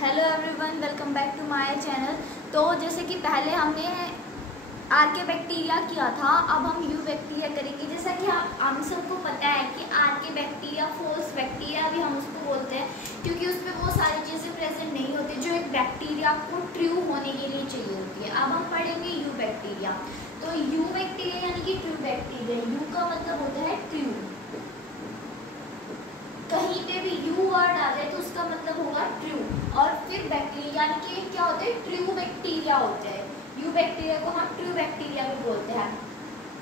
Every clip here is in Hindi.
Hello everyone, welcome back to my channel. तो जैसे कि पहले हमने आर्के बैक्टीरिया किया था, अब हम यू बैक्टीरिया करेंगे। जैसा कि हम सबको पता है कि आर्के बैक्टीरिया, फोर्स बैक्टीरिया भी हम उसको बोलते हैं, क्योंकि उसमें वो सारी चीज़ें प्रेजेंट नहीं होती जो एक बैक्टीरिया को ट्रू होने के लिए चाहिए होती है। अब हम पढ़ेंगे यू बैक्टीरिया। तो यू बैक्टीरिया यानी कि ट्रू बैक्टीरिया, यू का मतलब होता है ट्रू। कहीं पे भी यू वर्ड आ जाए तो उसका मतलब होगा ट्रू। और फिर बैक्टीरिया यानी कि क्या होते हैं, ट्रू बैक्टीरिया होते हैं। यू बैक्टीरिया को हम ट्रू बैक्टीरिया भी बोलते हैं।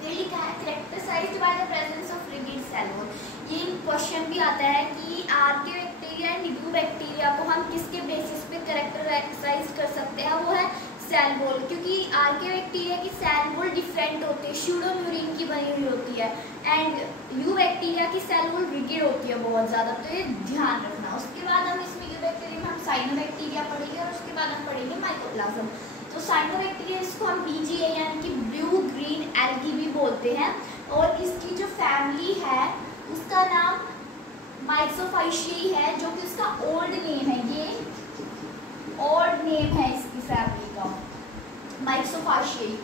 फिर लिखा है characterised by the presence of rigid cell wall. ये क्वेश्चन भी आता है कि archaebacteria and eubacteria को हम किसके बेसिस पे कैरेक्टराइज कर सकते हैं, वो है सेल वॉल। क्योंकि आर्के बैक्टीरिया की सेल वॉल डिफरेंट होती है, स्यूडोम्यूरिन की बनी हुई होती है, एंड यू बैक्टीरिया की सेल वॉल रिगिड होती है बहुत ज़्यादा। तो ये ध्यान रखना। उसके बाद हम इसमें यू बैक्टीरिया में हम साइनोबैक्टीरिया पढ़ेंगे और उसके बाद हम पढ़ेंगे माइकोप्लाज्म। तो साइनोबैक्टीरिया इसको हम BGA यानी कि ब्लू ग्रीन एल्गी भी बोलते हैं, और इसकी जो फैमिली है उसका नाम माइक्सोफाइशियाई है, जो कि उसका ओल्ड नेम है। ये ओल्ड नेम है इसकी फैमिली का, माइक्सोफाइशियाई।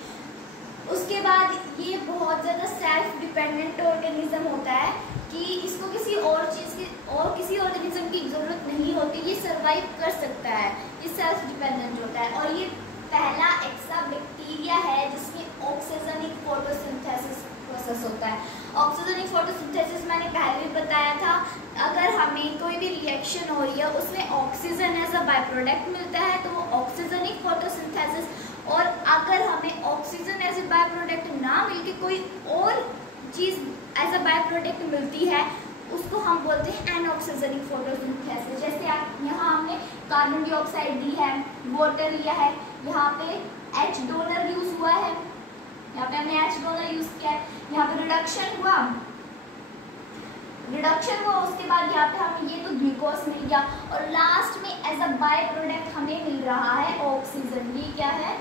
उसके बाद ये बहुत ज़्यादा सेल्फ डिपेंडेंट ऑर्गेनिज्म होता है कि इसको किसी और चीज़ की और किसी ऑर्गेनिज्म की ज़रूरत नहीं होती, ये सर्वाइव कर सकता है, ये सेल्फ डिपेंडेंट होता है। और ये पहला ऐसा बैक्टीरिया है जिसमें ऑक्सीजनिक फोटोसिंथेसिस प्रोसेस होता है। ऑक्सीजनिक फोटोसिंथेसिस मैंने पहले भी बताया था, अगर हमें कोई भी रिएक्शन हो रही है उसमें oxygen as a by product मिलता है तो वो ऑक्सीजनिक फोटोसिंथेसिस। और अगर हमें oxygen as a by product ना मिलके कोई और चीज़ एज अ बाय प्रोडक्ट मिलती है उसको हम बोलते हैं एनऑक्सीजनिक फोटोसिंथेसिस। जैसे आप यहाँ हमने कार्बन डाइऑक्साइड ली है, वाटर लिया है, यहाँ पे H डोनर यूज हुआ है, यहाँ पे हमने H डोनर यूज किया है, यहाँ पे रिडक्शन हुआ, उसके बाद यहाँ पे हमें ये तो ग्लूकोज मिल गया, और लास्ट में एज अ बाय प्रोडक्ट हमें मिल रहा है ऑक्सीजन। ये क्या है,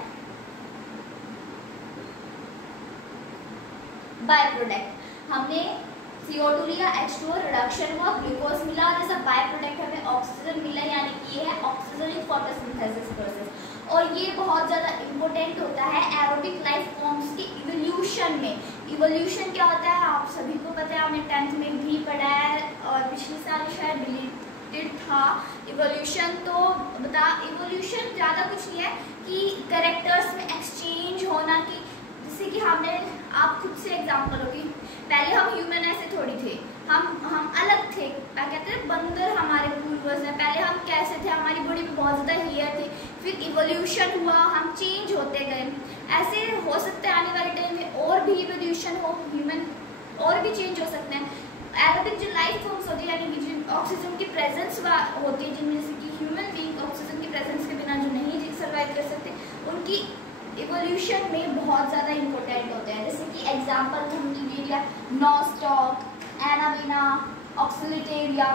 बाय प्रोडक्ट। हमने CO2 लिया, H2O, रिडक्शन हुआ, ग्लूकोज मिला, और एज अ बाय प्रोडक्ट हमें ऑक्सीजन मिला, यानी कि ये है ऑक्सीजनिक फोटोसिंथेसिस प्रोसेस। और ये बहुत ज़्यादा इम्पोर्टेंट होता है एरोबिक लाइफ फॉर्म्स की इवोल्यूशन में। इवोल्यूशन क्या होता है आप सभी को पता है, हमने 10th में भी पढ़ा है और पिछले साल शायद डिलीटेड था इवोल्यूशन। तो इवोल्यूशन ज़्यादा कुछ नहीं है कि कैरेक्टर्स में एक्सचेंज होना, कि जैसे कि हमने आप खुद से एग्जाम्पल होगी, पहले हम ह्यूमन ऐसे थोड़ी थे, हम अलग थे। क्या कहते हैं, बंदर हमारे पूर्वज हैं। पहले हम कैसे थे, हमारी बॉडी में बहुत ज़्यादा हेयर थे, फिर इवोल्यूशन हुआ, हम चेंज होते गए। ऐसे हो सकता है आने वाले टाइम में और भी इवोल्यूशन हो, ह्यूमन और भी चेंज हो सकते हैं। एरोबिक जो लाइफ फॉर्म्स होती है यानी कि जिन ऑक्सीजन की प्रेजेंस होती है, जिनमें जैसे कि ह्यूमन बीइंग ऑक्सीजन की प्रेजेंस के बिना जो नहीं सर्वाइव कर सकते, उनकी इवोल्यूशन में बहुत ज़्यादा इंपॉर्टेंट होते हैं। जैसे कि एग्जाम्पल हमने ले लिया नॉस्टॉक, एनाबीना, ऑक्सिलिटेरिया।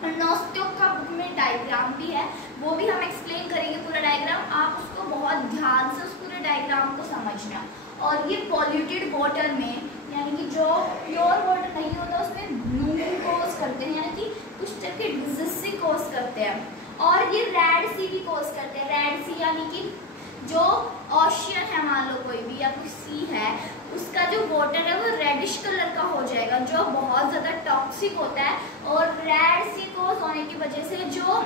और नॉस्टॉक का बुक में डायग्राम भी है, वो भी हम एक्सप्लेन करेंगे पूरा डायग्राम। आप उसको बहुत ध्यान से उस पूरे डायग्राम को समझना। और ये पॉल्यूटेड वाटर में यानी कि जो प्योर वाटर नहीं होता उसमें ब्लूमिंग कोज करते हैं, यानी कि कुछ टाइप के डिजीज कोज करते हैं। और ये रेड सी भी कोज करते हैं। रेड सी यानी कि जो ओशियन है, मान लो कोई भी या कोई सी है, उसका जो वाटर है वो रेडिश कलर का हो जाएगा, जो बहुत ज़्यादा टॉक्सिक होता है। और रेड सी कोज होने की वजह से जो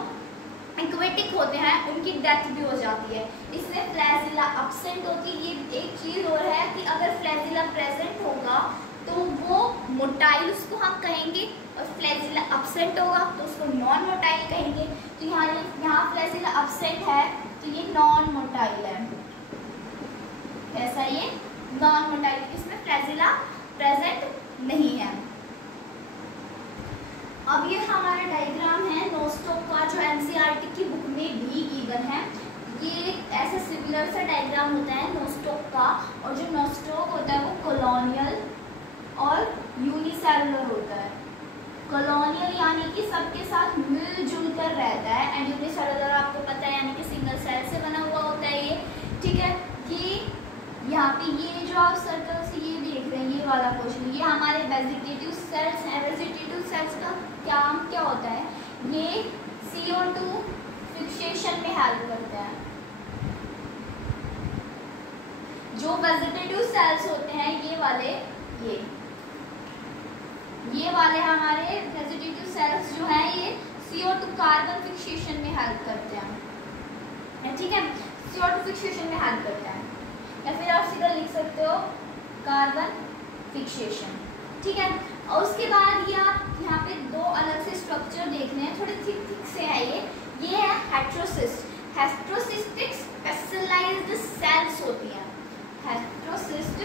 एक्वेटिक होते हैं उनकी डेथ भी हो जाती है। इसमें फ्लैजिला एब्सेंट होती है। ये एक चीज़ और है कि अगर फ्लैजिला प्रेजेंट होगा तो वो मोटाइल उसको हम कहेंगे, और फ्लैजिला एब्सेंट होगा तो उसको नॉन मोटाइल कहेंगे। तो यहाँ फ्लैजिला एब्सेंट है तो ये नॉन मोटाइल है। ऐसा ये नॉन मोटाइल, इसमें फ्लैजिला प्रेजेंट नहीं है। अब ये हमारा डायग्राम है नॉस्टॉक का, जो NCERT की बुक में भी गिवन है। ये ऐसा सिमिलर सा डायग्राम होता है नॉस्टॉक का, और जो नॉस्टॉक होता है वो कॉलोनियल और यूनिसेलुलर होता है। कॉलोनियल यानी कि सबके साथ मिलजुल कर रहता है, एंड यूनिसेलुलर आपको पता है यानी कि सिंगल सेल से बना हुआ होता है ये। ठीक है, ये यहाँ पे ये जो आप सर्कल से ये देख रहे हैं, ये वाला पोर्शन, ये हमारे वेजिटेटिव सेल्स हैं। वेजिटेटिव सेल्स का काम क्या होता है, ये CO2 सेल्स होते हैं ये वाले, ये वाले हमारे वेजिटेटिव सेल्स जो हैं ये CO2 कार्बन फिक्सेशन में हेल्प करते हैं, ठीक है, CO2 फिक्सेशन में हेल्प करते हैं, या फिर आप सीधा लिख सकते हो कार्बन फिक्सेशन, ठीक है। और उसके बाद ये आप यहाँ पे दो अलग से स्ट्रक्चर देख रहे हैं, थोड़े थिक थिक से है ये है हेटेरोसिस्ट। हेटेरोसिस्टिक स्पेशलाइज्ड सेल्स होती हैं, हेटेरोसिस्ट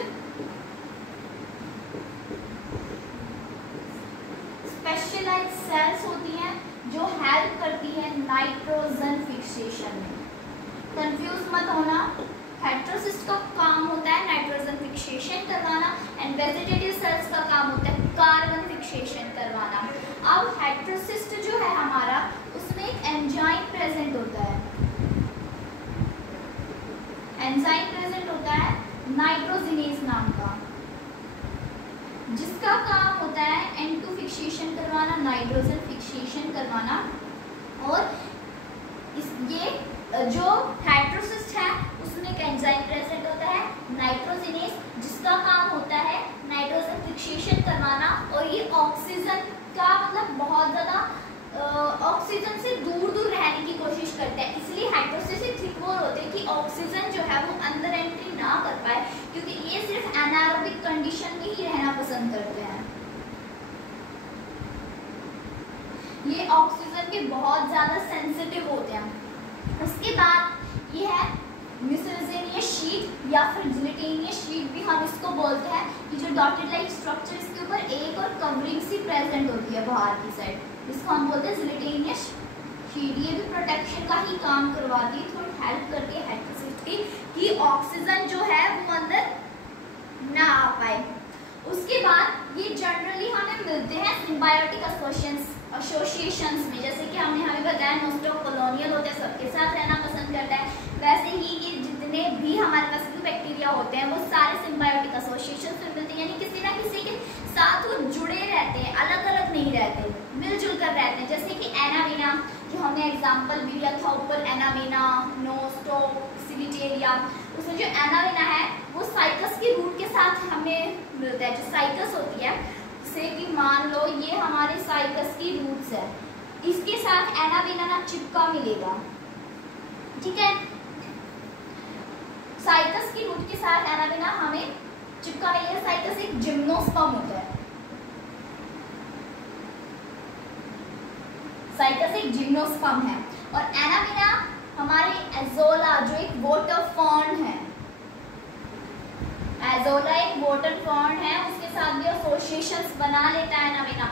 स्पेशलाइज्ड सेल्स होती हैं जो हेल्प करती है नाइट्रोजन फिक्सेशन में। कंफ्यूज मत होना, हेटेरोसिस्ट का काम होता है नाइट्रोजन फिक्सेशन करवाना एंड वेजिटेटिव सेल्स का काम होता है कार्बन फिक्सेशन करवाना। अब हेटेरोसिस्ट जो है हमारा उसमें एक एंजाइम प्रेजेंट होता है, एंजाइम प्रेजेंट होता है नाइट्रोजिनेज नाम का, जिसका काम होता है N2 फिक्सेशन करवाना, नाइट्रोजन फिक्सेशन करवाना। और ये जो हेटेरोसिस्ट है उसमें एक एंजाइम प्रेजेंट होता है नाइट्रोजिनेज, जिसका काम होता है नाइट्रोजन फिक्सेशन करवाना। और ये ऑक्सीजन का मतलब बहुत ज़्यादा ऑक्सीजन से दूर दूर रहने की कोशिश करते हैं, इसलिए हेटेरोसिस्ट थिक वॉल होते हैं कि ऑक्सीजन जो है वो अंदर एंट्री ना कर पाए, क्योंकि ये सिर्फ एनारोबिक कंडीशन में ही रहना पसंद करते हैं। ये ऑक्सीजन के बहुत ज़्यादा सेंसिटिव होते हैं। उसके बाद ये है मिससेलेनियस शीट या फिर जिलेटिनियस शीट भी हम इसको बोलते हैं, कि जो डॉटेड लाइक स्ट्रक्चर इसके ऊपर एक और कवरिंग सी प्रेजेंट होती है बाहर की साइड, इसको हम बोलते हैं जिलेटिनियस शीट। ये भी प्रोटेक्शन का ही काम करवाती है, थोड़ी हेल्प करती है हेटेरोसिस्ट की कि ऑक्सीजन जो है वो अंदर ना आ पाए। उसके बाद ये जनरली हमें मिलते हैं सिम्बायोटिक एसोसिएशंस में, जैसे कि हमने हमें बताया मोस्ट ऑफ कॉलोनियल होते हैं, सबके साथ रहना पसंद करता है, वैसे ही ये जितने भी हमारे पास बैक्टीरिया होते हैं वो सारे सिम्बायोटिक एसोसिएशन में मिलते हैं, यानी किसी ना किसी के साथ वो जुड़े रहते हैं, अलग अलग नहीं रहते, मिलजुल कर रहते हैं। जैसे कि एनावीना जो हमने एग्जाम्पल भी दिया था ऊपर, एनावीना, नोस्टोक्सिलिटेरिया, उसमें जो एनावीना है वो साइकस की रूट के साथ हमें मिलता है। जो साइकस होती है, जैसे कि मान लो ये हमारे साइकस की रूट्स है, इसके साथ एनावीना ना चिपका मिलेगा, ठीक है। साइकस की रूट के साथ एनावीना हमें चिपका मिलेगा। साइकस एक जिम्नोस्पर्म होता है, साइकस एक जिम्नोस्पर्म है, और एनावीना हमारे एजोला जो एक वाटर फर्न है, एजोला एक वाटर फर्न है, उसके साथ भी एसोसिएशंस बना लेता है एनावीना।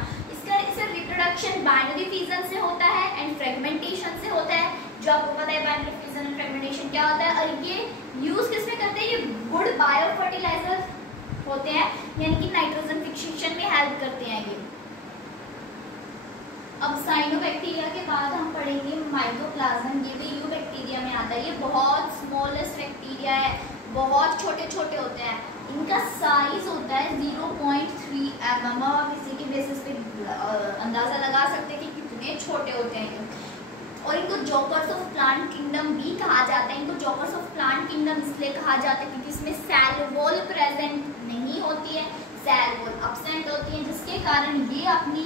इससे रिप्रोडक्शन बाइनरी फिजन से होता है एंड फ्रेगमेंटेशन से होता है, जो आपको पता है बाइनरी फिजन एंड फ्रेगमेंटेशन क्या होता है। और ये यूज किसमें करते हैं, ये गुड बायो फर्टिलाइजर होते हैं, यानी कि नाइट्रोजन फिक्सेशन में हेल्प करते हैं ये। अब साइनोबैक्टीरिया के बाद हम पढ़ेंगे माइकोप्लाज्म, ये भी यू बैक्टीरिया में आता है। ये बहुत स्मॉलेस्ट बैक्टीरिया है, बहुत छोटे छोटे होते हैं, इनका साइज होता है 0.3 mm। आप इसी के बेसिस पे अंदाज़ा लगा सकते हैं कि कितने छोटे होते हैं ये। और इनको जोकर्स ऑफ प्लांट किंगडम भी कहा जाता है। इनको जोकर्स ऑफ प्लांट किंगडम इसलिए कहा जाता है क्योंकि इसमें सेल वॉल प्रेजेंट नहीं होती है, सेल वॉल एब्सेंट होती है, जिसके कारण ये अपनी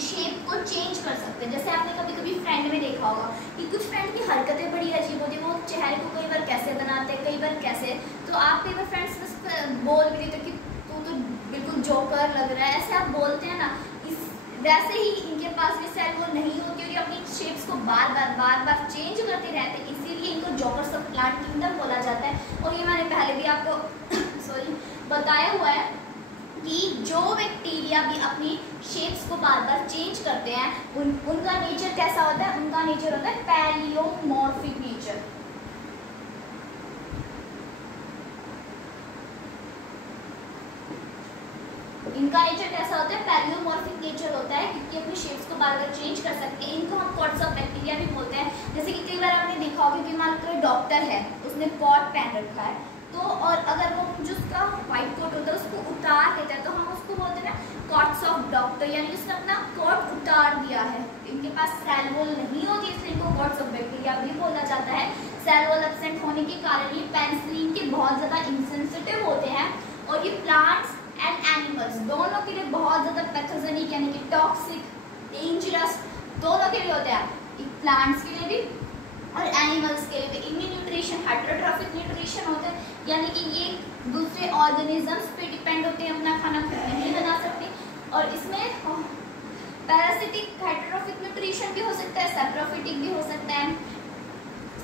शेप को चेंज कर सकते हैं। जैसे आपने कभी कभी फ्रेंड में देखा होगा कि कुछ फ्रेंड की हरकतें बड़ी अजीब होती है, वो चेहरे को कई बार कैसे बनाते हैं, कई बार कैसे, तो आप कई बार फ्रेंड्स में बोल भी देते कि तू तो बिल्कुल जोकर लग रहा है, ऐसे आप बोलते हैं ना। वैसे ही इनके पास भी सेल वॉल नहीं होती और ये अपनी शेप्स को बार बार चेंज करते रहते हैं, इसीलिए इनको जोकर्स ऑफ प्लांट किंगडम बोला जाता है। और ये मैंने पहले भी आपको बताया हुआ है कि जो बैक्टीरिया भी अपनी शेप्स को बार बार चेंज करते हैं उनका नेचर कैसा होता है, उनका नेचर होता है पैलियोमॉर्फिक नेचर। इनका नेचर कैसा होता है, पैलियोमॉर्फिक नेचर होता है, क्योंकि अपनी शेप्स को बार बार चेंज कर सकते हैं। इनको हम कॉट्स ऑफ बैक्टीरिया भी बोलते हैं। जैसे कि कई बार आपने देखा होगा कि मान लो कोई डॉक्टर है, उसने कॉट पहन रखा है, तो और अगर वो जो उसका व्हाइट कोट होता है उसको उतार देता है तो हम उसको बोलते हैं कॉट्स ऑफ डॉक्टर, यानी उसने अपना कोट उतार दिया है। इनके पास सेल वॉल नहीं होती, इसलिए इनको कॉट्स ऑफ बैक्टीरिया भी बोला जाता है। सेल वॉल एब्सेंट होने के कारण ये पेनिसिलिन के बहुत ज़्यादा इंसेंसिटिव होते हैं और ये प्लांट्स एंड एनिमल्स दोनों के लिए बहुत ज़्यादा पैथोजेनिक यानी कि टॉक्सिक, डेंजरस दोनों के लिए होते हैं, प्लांट्स के लिए भी और एनिमल्स के लिए भी। इनमें न्यूट्रिशन हेटेरोट्रॉफिक न्यूट्रिशन होते हैं, यानी कि ये दूसरे ऑर्गेनिजम्स पे डिपेंड होते हैं, अपना खाना खुद नहीं बना सकते। और इसमें पैरासिटिक हेटेरोट्रॉफिक न्यूट्रिशन भी हो सकता है, सैप्रोफिटिक भी हो सकता है।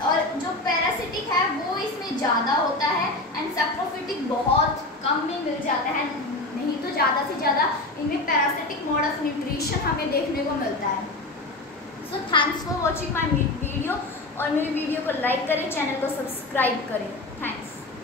और जो पैरासिटिक है वो इसमें ज़्यादा होता है एंड सैप्रोफिटिक बहुत कम में मिल जाता है, नहीं तो ज़्यादा से ज़्यादा इनमें पैरासिटिक मोड ऑफ न्यूट्रिशन हमें देखने को मिलता है। So thanks for watching my video, और मेरी वीडियो को लाइक करें, चैनल को सब्सक्राइब करें। थैंक्स।